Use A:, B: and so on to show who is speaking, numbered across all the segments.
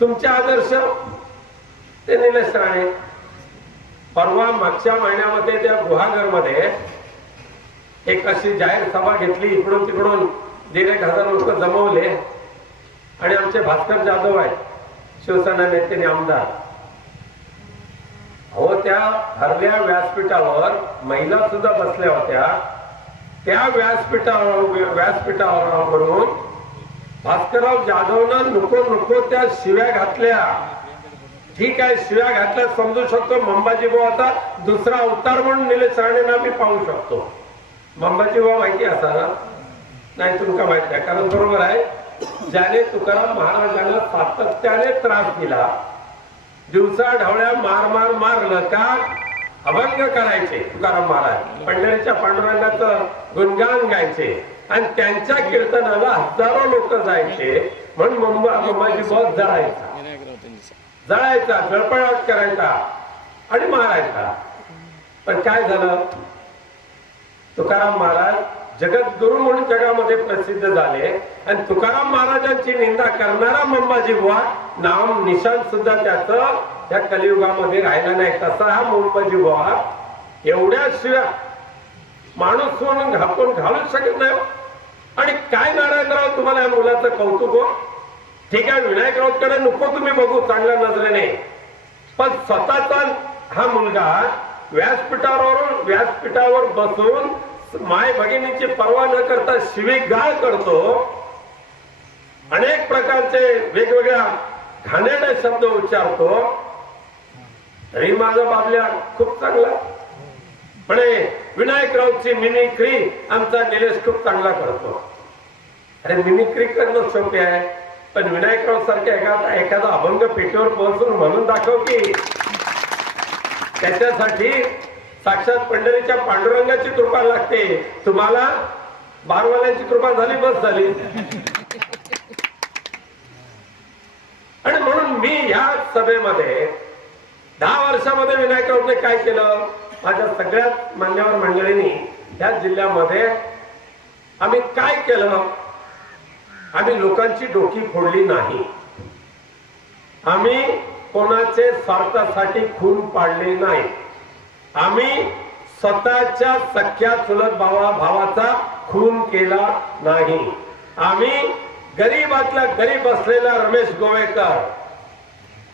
A: तुमचे आदर्श ते निलेश राणे परवा मागच्या महिन्यामध्ये त्या गुहागरमध्ये एक अशी जाहीर सभा घेतली इकडून तिकडून दीड एक हजार लोक जमवले. आणि आमचे भास्कर जाधव आहेत शिवसेना नेते आमदार. अहो त्या हरल्या व्यासपीठावर महिला सुद्धा बसल्या होत्या. त्या व्यासपीठावर व्यासपीठावरून भास्करराव जाधवनं नको नको त्या शिव्या घातल्या. ठीक आहे शिव्या घातल्या समजू शकतो. मंबाजी भाऊ आता दुसरा अवतार म्हणून निलेश राणेंना मी पाहू शकतो. मंबाजी भाऊ माहिती असा ना? नाही तुमका माहिती आहे. कारण बरोबर आहे ज्याने तुकाराम महाराजांना सातत्याने त्रास दिला दिवसा ढवळ्या मार मार मारलं का अभंग करायचे तुकाराम महाराज. पंढरीच्या पांडुरंगाचं गुणगान गायचे. आणि त्यांच्या कीर्तनाला हजारो लोक जायचे. म्हणून मुंबाजी मुंबईची बस जळायचा. जळायचा जळपळाट करायचा आणि मारायचा. पण काय झालं? तुकाराम महाराज जगद्गुरु म्हणून जगामध्ये प्रसिद्ध झाले. आणि तुकाराम महाराजांची निंदा करणारा मंबाजी बुवा नाम निशान सुद्धा त्याच या कलियुगामध्ये राहिला नाही. तसा हा मुंबाजी बुवा एवढ्या शिवाय माणूस म्हणून घापून घालूच शकत नाही हो. आणि काय नारायणराव तुम्हाला या मुलाचं कौतुक हो? ठीक आहे विनायकरावकडे नको तुम्ही बघू चांगल्या नजरेने. पण स्वतःचा हा मुलगा व्यासपीठावर व्यासपीठावर बसून माय भगिनीची पर्वा न करता शिवीगाळ करतो. अनेक प्रकारचे वेगवेगळ्या घाण्याने शब्द उच्चारतो. तरी माझा बाबल्या खूप चांगला. म्हणे विनायक राऊतची मिमिक्री आमचा निलेश खूप चांगला करतो. अरे मिमिक्री करणं सोपे आहे पण विनायकराव सारख्या एखादा एखादा अभंग पेटीवर पोहोचून म्हणून दाखव की. त्याच्यासाठी साक्षात पंढरीच्या पांडुरंगाची कृपा लागते. तुम्हाला बारवाल्यांची कृपा झाली बस झाली. आणि म्हणून मी या सभेमध्ये दहा वर्षामध्ये विनायकरावने काय केलं? माझ्या सगळ्यात मान्यवर मंडळींनी या जिल्ह्यामध्ये आम्ही काय केलं? आम्ही लोकांची डोकी फोडली नाही. आम्ही कोणाचे स्वार्थासाठी खून पाडले नाही. आम्ही स्वतःच्या सख्या चुलत भावा भावाचा खून केला नाही. आम्ही गरीबातल्या गरीब असलेला रमेश गोवेकर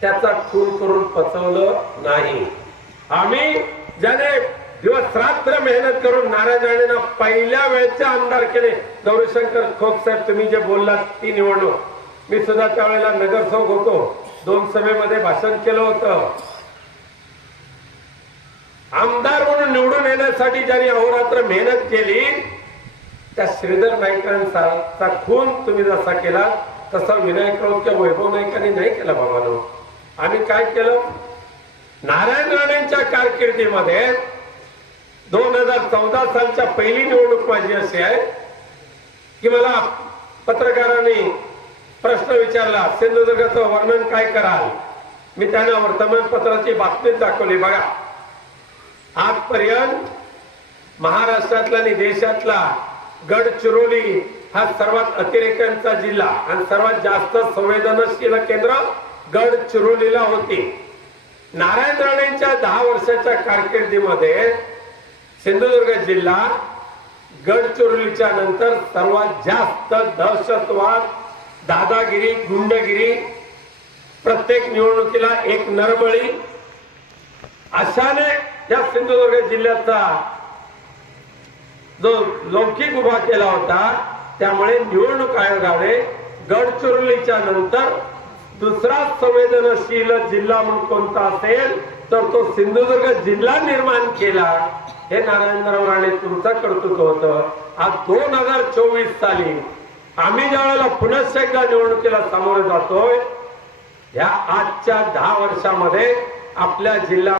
A: त्याचा खून करून पचवलं नाही. आम्ही ज्याने दिवस रात्र मेहनत करून नारायण राणेंना पहिल्या वेळेचे आमदार केले. गौरीशंकर खोक साहेब तुम्ही जे बोललात ती निवडणूक. मी सुद्धा त्यावेळेला नगरसेवक होतो. दोन सभेमध्ये भाषण केलं होतं. आमदार म्हणून निवडून येण्यासाठी ज्यांनी अहोरात्र मेहनत केली त्या श्रीधर नाईकांचा खून तुम्ही जसा केला तसा विनायक राऊत किंवा वैभव नाईकांनी नाही केला बाबानो. आम्ही काय केलं? नारायण राणेंच्या कारकिर्दीमध्ये दोन हजार चौदा सालच्या पहिली निवडणूक माझी अशी आहे की मला पत्रकारांनी प्रश्न विचारला सिंधुदुर्गाचं वर्णन काय कराल? मी त्यांना वर्तमानपत्राची बातमीच दाखवली. बघा आजपर्यंत महाराष्ट्रातला आणि देशातला गडचिरोली हा सर्वात अतिरेक्यांचा जिल्हा आणि सर्वात जास्त संवेदनशील केंद्र गडचिरोलीला होती. नारायण राणेंच्या दहा वर्षाच्या कारकिर्दीमध्ये सिंधुदुर्ग जिल्हा गडचिरोलीच्या नंतर सर्वात जास्त दहशतवाद दादागिरी गुंडगिरी प्रत्येक निवडणुकीला एक नरबळी अशाने या सिंधुदुर्ग जिल्ह्याचा जो लौकिक उभा केला होता त्यामुळे निवडणूक आयोगाने गडचिरोलीच्या नंतर दुसरा संवेदनशील जिल्हा म्हणून कोणता असेल तर तो सिंधुदुर्ग जिल्हा निर्माण केला. हे नारायणराव राणे तुमचं कर्तृत्व होतं. आज दोन हजार चोवीस साली आम्ही ज्या वेळेला पुनश्च एकदा निवडणुकीला सामोरे जातोय या आजच्या दहा वर्षामध्ये आपल्या जिल्हा